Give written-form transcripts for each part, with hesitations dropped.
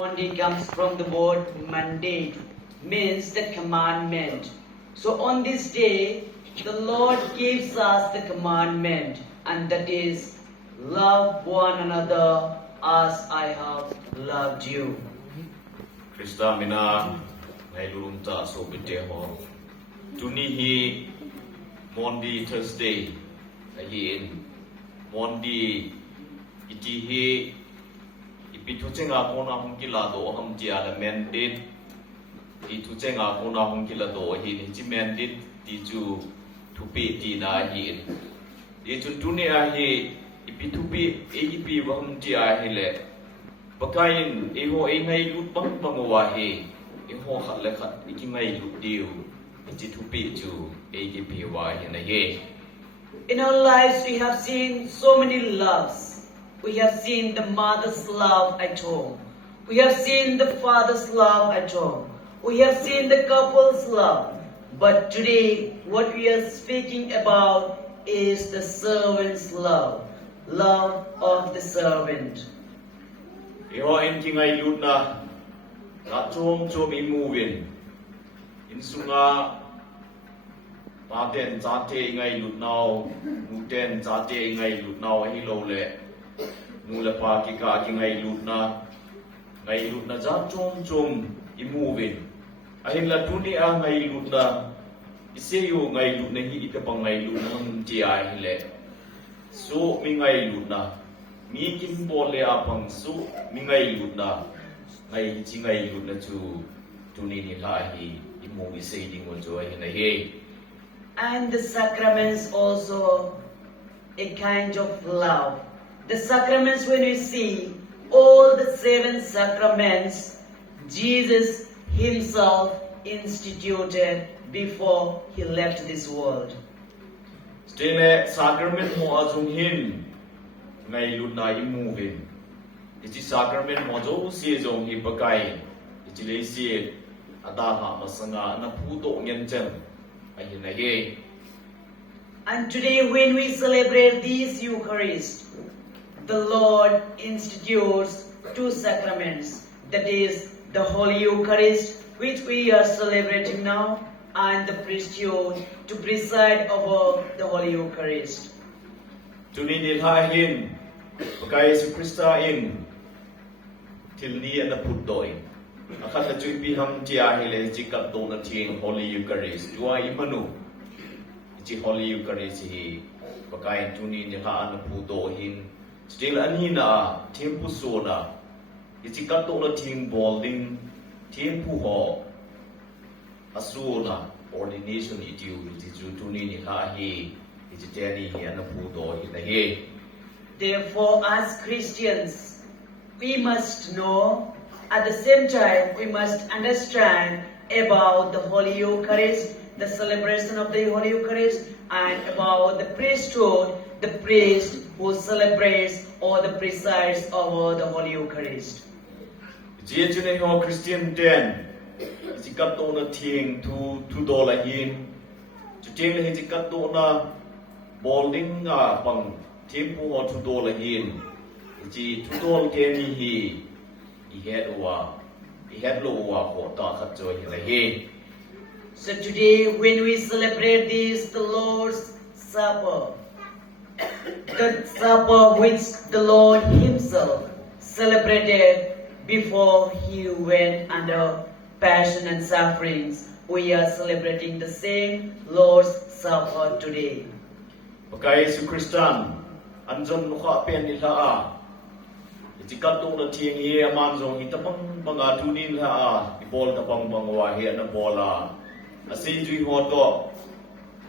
Maundy comes from the word mandate, means the commandment. So on this day, the Lord gives us the commandment, and that is, love one another as I have loved you. Krista mina ngay lulunta so biteho. Tuni hi Maundy Thursday ahin Maundy iti hi ipitucenga kona hongkila do ham tia la mandate itucenga kona hongkila do hin hi mandate ti ju thupi ti na hin ye chun tuni a hi ipitupi egipi wam tia hele pakain eho e ngai lut bang bangwa he eho khat le khat iki ngai lut diu ichi thupi chu egipi wa hin he. In our lives, we have seen so many loves. We have seen the mother's love at home. We have seen the father's love at home. We have seen the couple's love. But today, what we are speaking about is the servant's love. Love of the servant. Eho en kingai lut na chom imuvin in sunga paten chate ngai lut nau muten chate ngai lut nau hi lo le mula pa ki ka ki ngai lut na za chom imuvin ahin la tuni a ngai lut na iseyo ngai lut na hi ka pang ngai lut na ti a hi le so mi ngai lut na mi kim bol le apang su mi ngai lut na ngai chi ngai lut na chu tuni ni la hi imu wi sei ding won jo hi na he. And the sacraments also a kind of love. The sacraments, when we see all the 7 sacraments, Jesus himself instituted before he left this world. Stele sacrament mo azung hin ngai lut na imuvin ichi sacrament mo jo si jong hi pakai ichi le si ada ha masanga na phuto ngen chen ai na ge. And today, when we celebrate this Eucharist, the Lord institutes 2 sacraments, that is the Holy Eucharist, which we are celebrating now, and the priesthood to preside over the Holy Eucharist. Tuni ni la hin pakai Yesu Krista in til ni na phut doi akhat na chui pi ham tia hele chi kap do na thing Holy Eucharist tua imanu chi Holy Eucharist hi pakai tuni ni la na phu do hin still ani na thim pu so na chi kap do na thing bolding thim pu ho asu na ordination itiu chi chu tuni ni la hi chi tani hi na phu do hi na he. Therefore, as Christians, we must know, at the same time, we must understand about the Holy Eucharist, the celebration of the Holy Eucharist, and about the priesthood, the priest who celebrates or the presides over the Holy Eucharist. Jechune ho Christian ten, jikat do na thing tu do la yin, chuting le jikat do na bolding nga pang tempo ho tu do la yin, ji tu do ke ni hi, I had lo wa ho ta khat jo hi la hi. So today, when we celebrate this, the Lord's Supper, the supper which the Lord himself celebrated before he went under passion and sufferings, we are celebrating the same Lord's Supper today. Pakai Yesu Kristan anjon nukha pen ni la a jikat do na thing hi aman jong itapang banga tunin la a ibol tapang bangwa hi na bola asin jui ho to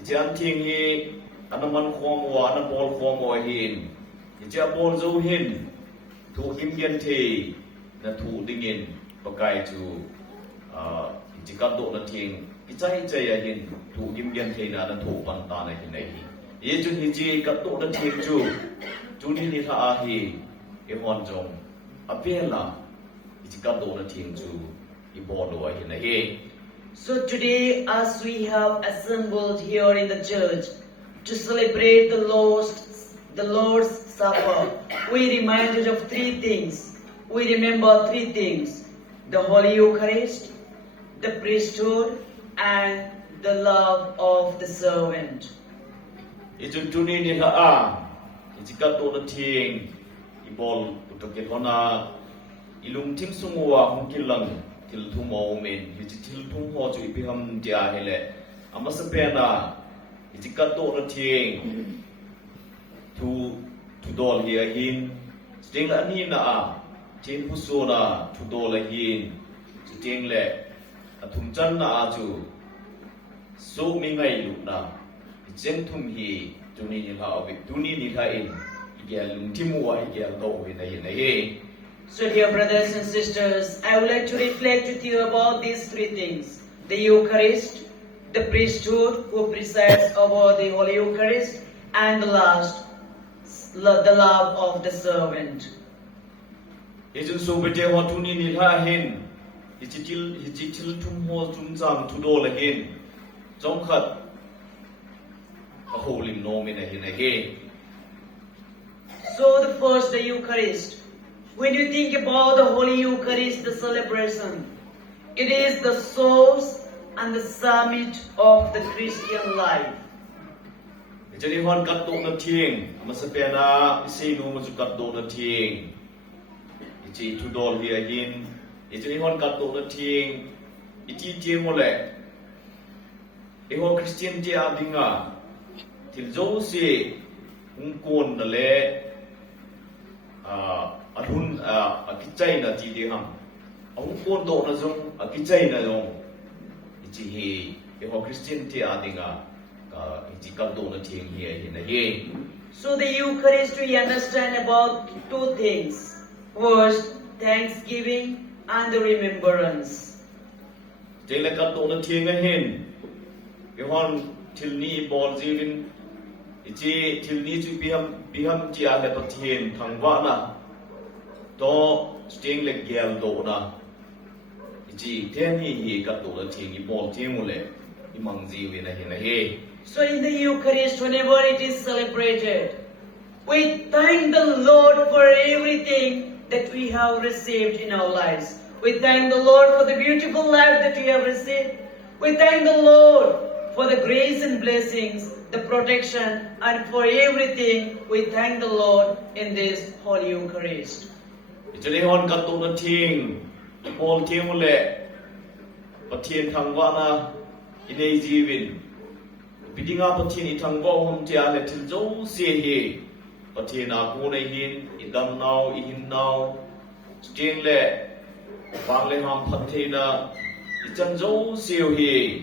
ijan thing hi anaman khom wa na bol khom wa hin ija bol zo hin thu him gen the na thu dingin pakai chu jikat do na thing ichai ya hin thu him gen the na thu pan ta na hin nei ye chun hi ji kat do na thing chu ni ni tha a hi e hon jong apela jikat do na thing chu I bo do hi na he. So today, as we have assembled here in the church to celebrate the Lord's Supper, we reminded of 3 things. we remember three things: the Holy Eucharist, the priesthood, and the love of the servant. Ijun tuni ni ha ijikat to na ting ibol utokin hona ilung tim sungwa hungkilang til thumo men til thum ho chu ipiham dia hele amasapena ijikat to na ting to dol hi hin sting la ni na tin husona to dol hin sting le athum chan na chu so mi ngai lu na jem thum hi tuni ni la awi tuni ni la in igel lung timu wa igel go we na yin he. So dear brothers and sisters, I would like to reflect with you about these three things: the Eucharist, the priesthood who presides over the Holy Eucharist, and the last, the love of the servant. Ejun so bete ho tuni ni la hin hichitil thum ho chum cham thu do la hin jong khat a holy nome na hin he. So the first, the Eucharist. When you think about the Holy Eucharist, the celebration, it is the source and the summit of the Christian life. Jadi hon kat do na ting masapena isi nu mu kat do na ting ichi thu dol hi hin ichi hon kat do na ting ichi ti mo le e ho Christian ti adinga til jo si ung kon na le ahun akichai na ti de ham ung kon do na jong akichai na jong ichi hi e ho Christian ti adinga ichi kat do na ting hi hin he. So the Eucharist, we understand about two things. First, thanksgiving and the remembrance. Jele kat do na ting hin e hon til ni bol jilin ichi til ni chu biham chi a le pathin thangwa na to sting le gel do na ichi ten hi kat do na ting i bol ting mu le i mang ji we na hin he. So in the Eucharist, whenever it is celebrated, we thank the Lord for everything that we have received in our lives. We thank the Lord for the beautiful life that we have received. We thank the Lord for the grace and blessings, the protection, and for everything. We thank the Lord in this Holy Eucharist. Ichi hon kat do na ting bol ting mu le pathin thangwa na inei jiwin bidinga pathin I thangwa hom tia le til jo se he pathin a ko nei hin idam nau I hin nau sting le wang le ham phathina I chan jo seo hi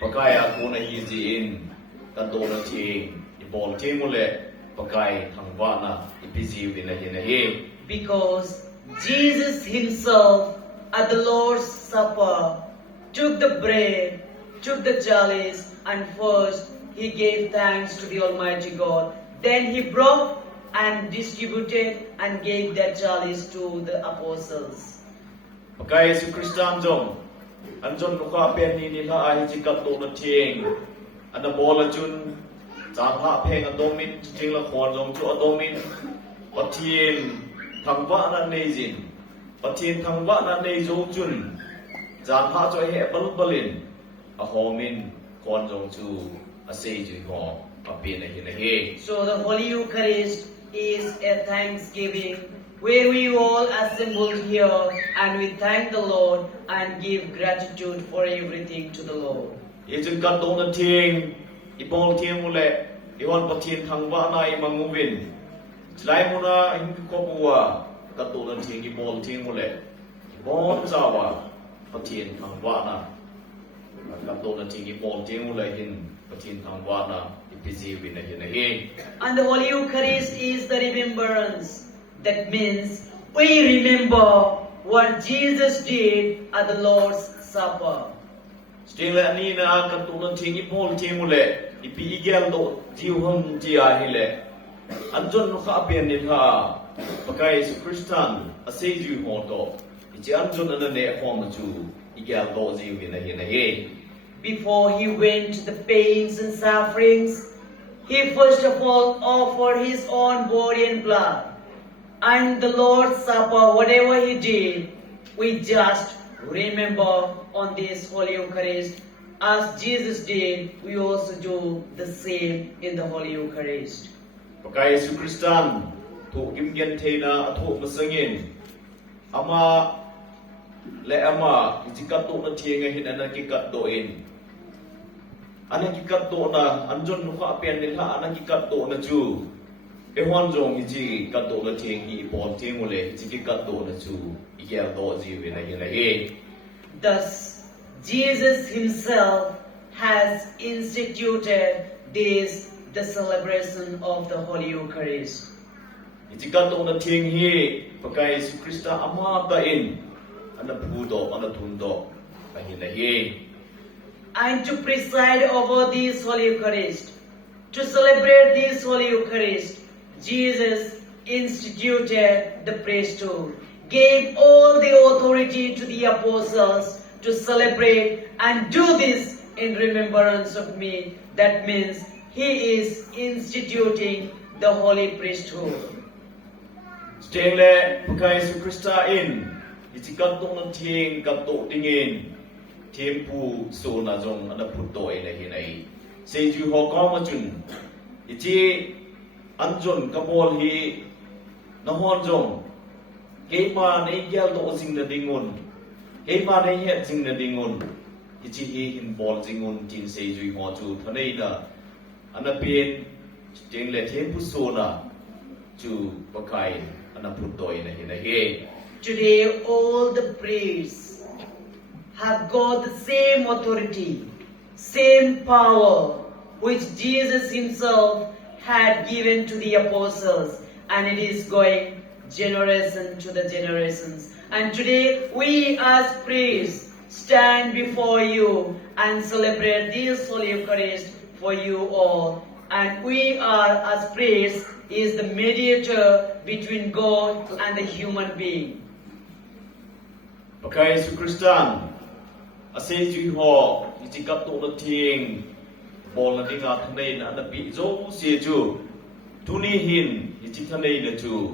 pakaya ko nei hi ji in kat do na ting I bol ting mu le pakai thangwa na I piji win na hin he. Because Jesus himself at the Lord's Supper took the bread, took the chalice, and first he gave thanks to the Almighty God. Then he broke and distributed and gave that chalice to the apostles. Pakai Yesu Kristan jong anjon nuka pen ni la ai chi kat do na ting ana bola jun chang ha pheng adomin ting la khon jong chu adomin pathin thangwa na nei jin pathin thangwa na nei zo chun jang ha choi he bal balin a homin khon jong chu a sei ju ho a pe na hin he. So the Holy Eucharist is a thanksgiving where we all assembled here and we thank the Lord and give gratitude for everything to the Lord. Yejun kat do na ting ibol ting mu le iwan pathin thangwa na I manguvin Jlai mu na hin ko buwa kat do na ting ibol ting mu le ibol chawa pathin thangwa na kat do na ting ibol ting mu le hin pathin thangwa na ipiji win na hin he. And the Holy Eucharist is the remembrance. That means we remember what Jesus did at the Lord's Supper. Sting le ani na kat do na ting ibol ting mu le ipi igel do jiu hom ji a hi le anjon no kha pen ni ha pakai Yesu Kristan a sei ju ho to ichi anjon na ne hom chu igel do ji win na hin he. Before he went to the pains and sufferings, he first of all offered his own body and blood. And the Lord's Supper, whatever He did, we just remember on this Holy Eucharist. As Jesus did, we also do the same in the Holy Eucharist. Pakai Yesus Kristus tu kimgen thena athu masangin ama le ama jikat to na thienga hin ana kikat do in ana kikat to na anjon nu kha pen ni la ana kikat to na chu e hwan jong ji kat to na thieng hi pon thieng mo le ji kikat to na chu i ger do ji ve na hi la he. Thus, Jesus Himself has instituted this, the celebration of the Holy Eucharist. Jikat to na thieng hi pakai Yesus Kristus ama ka in ana phu do ana thun do ka hi la he. And to preside over this Holy Eucharist, to celebrate this Holy Eucharist, Jesus instituted the priesthood, gave all the authority to the apostles to celebrate and do this in remembrance of me. That means He is instituting the holy priesthood. Steng le pakai Yesus Kristus in jikat to na thieng kat to tingin tempu so na jong ana phut to ina hi nai se ju ho ka ma chun ichi anjon ka bol hi na hon jong ke ma nei gyal to sing na dingun ke ma nei he sing na dingun ichi hi hin bol jingun tin se ju ho chu thanei da ana pen steng le tempu so na chu pakai ana phut to ina hi nai. Today all the priests have got the same authority, same power which Jesus Himself had given to the apostles, and it is going generation to the generations. And today we as priests stand before you and celebrate this Holy Eucharist for you all. And we are as priests is the mediator between God and the human being. Pakai Yesus Kristus ase ju ho jikat to na thieng bol na dinga thanei na pi zo se ju tuni hin ji thanei na chu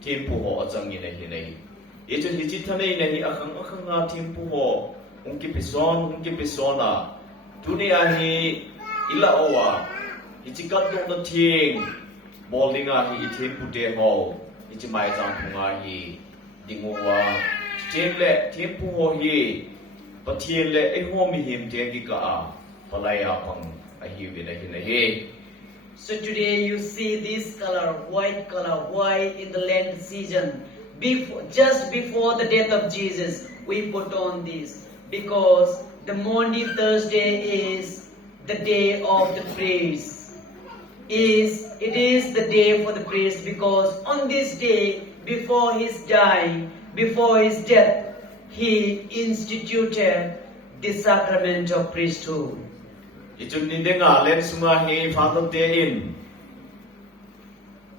tempu ho achang ni na hi nei e chu ji thanei na hi akhang nga tempu ho ungki pisona tuni a hi ila owa jikat to na thieng bol dinga hi tempu te ho ji mai jang phunga hi dingwa Tienle tempu ho hi patienle e ho mi him te gi ka palaya pang a hi ve na hi na he. So today you see this color, why in the Lent season, just before the death of Jesus, we put on this because the Maundy Thursday is the day of the priest. It is the day for the priest because on this day, before his dying, before his death, he instituted the sacrament of priesthood. Ichun ni denga len sunga he father te in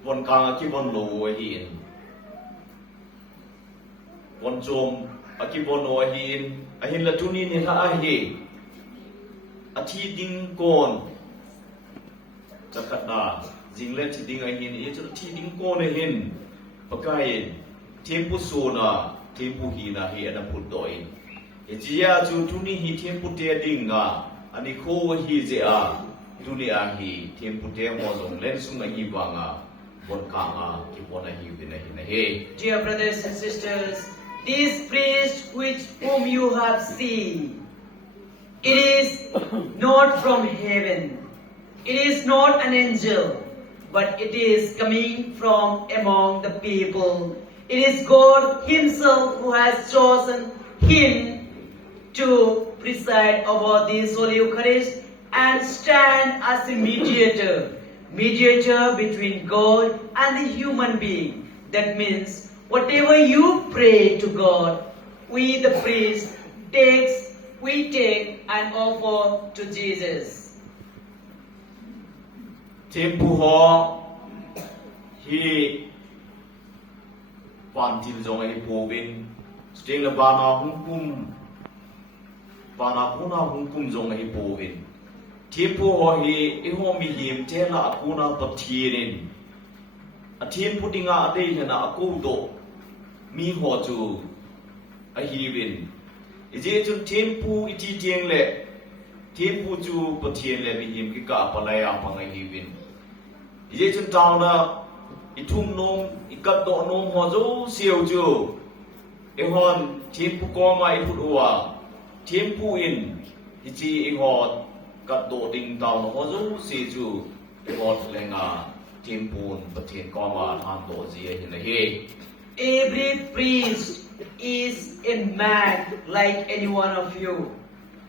von kang ki von lo hi in von jom aki von lo hi in ahin la tuni ni ha a hi athi ding kon chakata jinglen chi ding a hin e chu thi ding kon e hin pakai tempu sona tempu hi na hi ana put doi e jia chu tuni hi tempu te dinga ani ko hi je a tuni a hi tempu te mo long len sunga hi wanga bon kanga ki bona hi bina hi na he. Dear brothers and sisters, this priest whom you have seen, it is not from heaven, it is not an angel, but it is coming from among the people. It is God Himself who has chosen him to preside over this Holy Eucharist and stand as a mediator between God and the human being. That means whatever you pray to God, we the priest take and offer to Jesus. Tempu ho hi pan til jong ai po bin sting la bana hungkum jong ai po bin tempu ho hi e ho mi him te la kuna pathirin a thiên pu dinga ade hena aku do mi ho chu a hiwin ije chu thiên pu iti tieng le thiên pu chu pathian le mi him ki ka palaya pang a hiwin ije chu taw na ithum nom ikat do nom ho zo siêu chu e hon thiên pu ko mai pu wa thiên pu in iji e ho kat do ding taw no ho zo si chu e hon lenga thiên pu pathian ko ma tham do ji hin he. Every priest is a man like any one of you.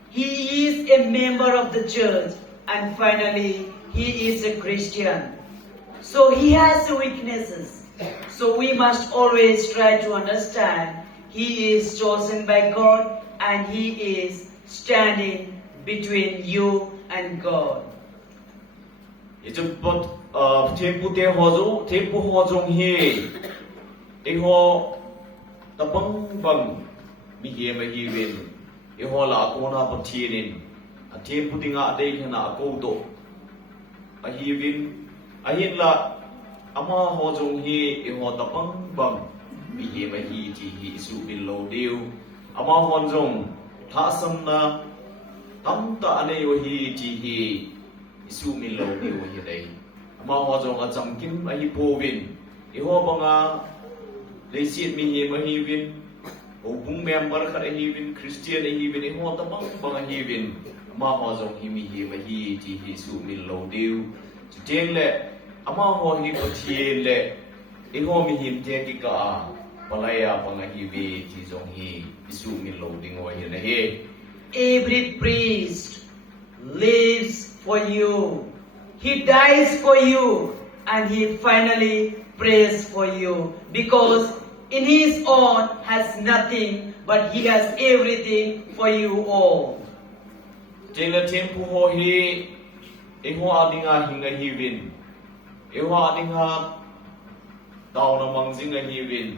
He is a member of the church, and finally, he is a Christian. So he has weaknesses. So we must always try to understand he is chosen by God and he is standing between you and God. It's about tempu te hozo, tempu hozong he. Iho tabang bang mihi mahi win. Iho la ako na patinin. At tempu tinga ade na ako do. Ahi win. Ahin la ama hozong he. Iho tabang bang mihi mahi ti hi isu bin lo diu. Ama hozong thasam na tamta ane yo hi ti hi isu min lo diu hi dai. Ama hozong acham kim ahi po win. Iho banga They see me here, Mahivin, Obung member, Karahivin, Christian, even in what among Bangahivin, Mahazong, Himi, Mahi, Tihi, Sumil, Lodiu, to Tainle, Amaho, Hipotiele, Ehomi, him, Tekika, Palaya, Bangahivi, Tizong, he, Sumil, loading over here. Hey, every priest lives for you, he dies for you, and he finally prays for you because in his own has nothing, but he has everything for you all. Tela tempu ho he, eho adinga hinga hivin, eho adinga daw na mangzinga hivin,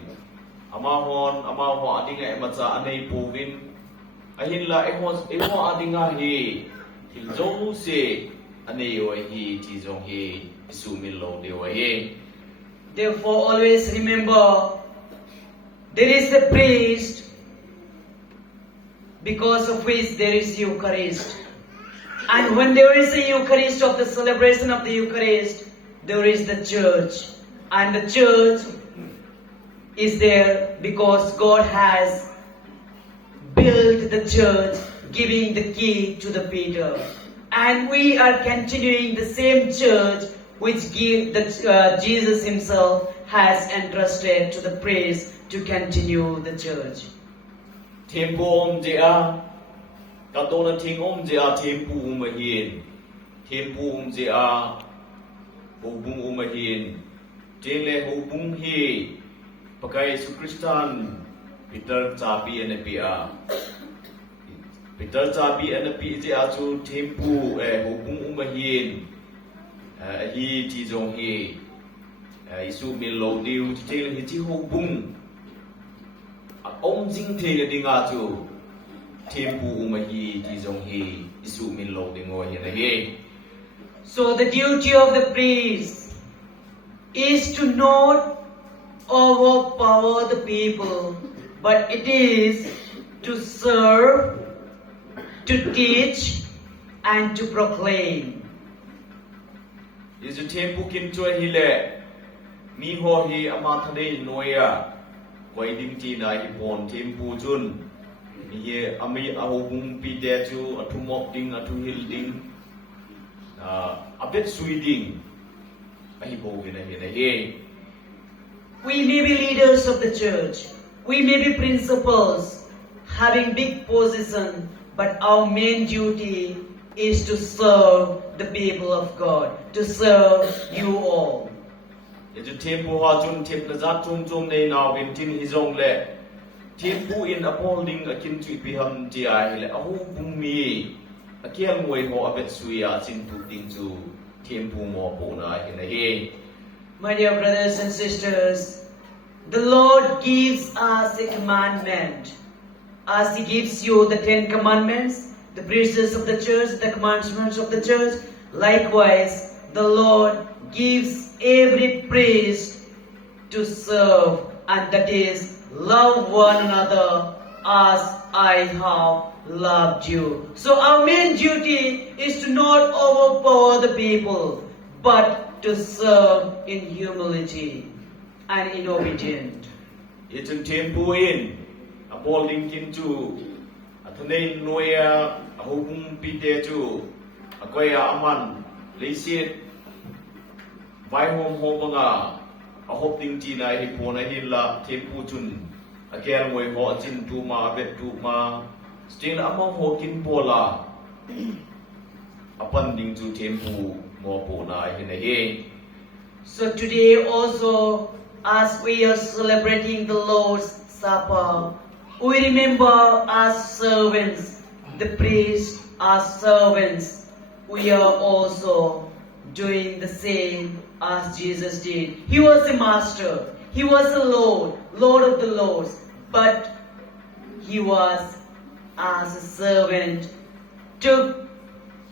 amahon adinga ematsa anay puvin, ahinla eho adinga he, hilzong se anay yo he tizong he, isumilo dewa he. Therefore, always remember, there is a priest because of which there is Eucharist. And when there is a Eucharist of the celebration of the Eucharist, there is the church. And the church is there because God has built the church, giving the key to the Peter. And we are continuing the same church which Jesus himself has entrusted to the priest to continue the church. Tempo jea, katona ting jea tempo umahin, tempo jea, hubung umahin, tele hubung he, pakai Sukristan, Peter Chapi NPA. Peter Chapi NPA jea tu tempo hubung umahin. Hi ti zong hi isu min lo diu ti tele hi ti ho bung om jing the ga dinga chu tempu uma hi ti zong hi isu min lo ding o hi na hi. So the duty of the priest is to not overpower the people, but it is to serve, to teach, and to proclaim. Is a tempu kin choi hi le mi ho hi ama thade noya koi dim ti na hi pon tempu chun hi ami a ho bung pi de chu athu mok ding athu hil ding a bit sui ding a hi bo gina hi le. We may be leaders of the church, we may be principals having big position, but our main duty is to serve the people of God, to serve you all. Yeju tempu ha chun tip na zat chum nei na win tin hi zong le tempu in upholding a kin chui pi ham ti ai le a hu bung mi a kial ngoi ho a bet suya chin tu ding chu tempu mo po na hi na he. My dear brothers and sisters, the Lord gives us a commandment. As He gives you the 10 commandments, the precepts of the church, the commandments of the church, likewise, the Lord gives every priest to serve, and that is love one another as I have loved you. So our main duty is to not overpower the people, but to serve in humility and in obedience. It's in tempo in a balding into a tane noya a hopum pite to a goya aman, lacy vai home hopanga a hoping tina hipona hilla tempo tun again we ho chin to ma bet to ma still among hokin bola upon ding to tempo more pona in a hay. So today also, as we are celebrating the Lord's Supper, we remember as servants, the priests as servants. We are also doing the same as Jesus did. He was the master. He was the Lord, Lord of the Lords. But he was as a servant, took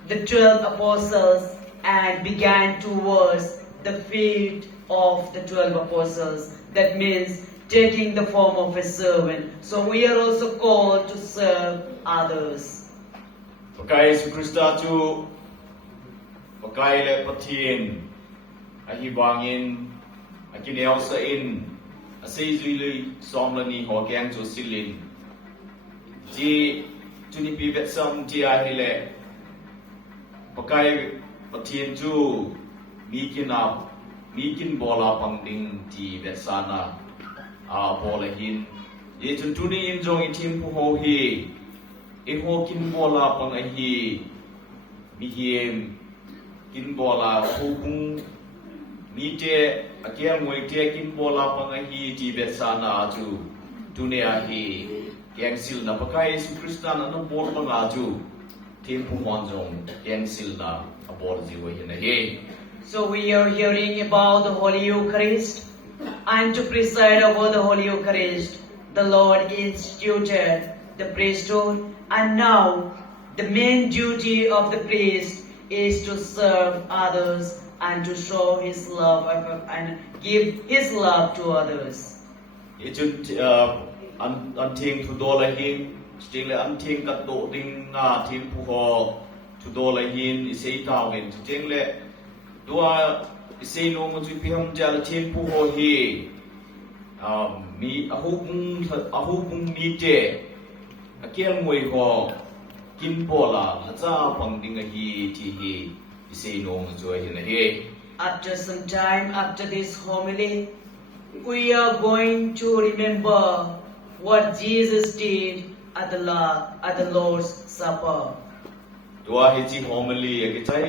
the 12 apostles and began to wash the feet of the 12 apostles. That means taking the form of a servant. So we are also called to serve others. Pakai Yesus Kristus tu pakai le patin ahibangin akinel sa in asizili somlani hogang to silin ji tuni pibet sam ti ahile pakai patin tu mikin bola pangding ti besana a bola hin ye tuni injong itim pu ho hi in ho kin bola pang ahi mi hiem kin bola ho kung mi te akia ngoi te kin bola pang ahi ti besana tu tuni ahi yang sil na pakai Yesus Kristus na bol pang aju tim pu monjong yang sil na abor jiwa hin ahi. So we are hearing about the Holy Eucharist, and to preside over the Holy Eucharist, the Lord instituted the priesthood, and now the main duty of the priest is to serve others and to show his love and give his love to others. It should unting to dolahin, still unting kat do ding na tim puho to dolahin is 8,000 still dua say no mo tu piham jal tim puho hi mi ahubung mi te akel moi ho kim pola hacha pangding hi ti hi say no mo tu hi na hi. After some time, after this homily, we are going to remember what Jesus did at the Lord's Supper. Dua hi chi homily ke chai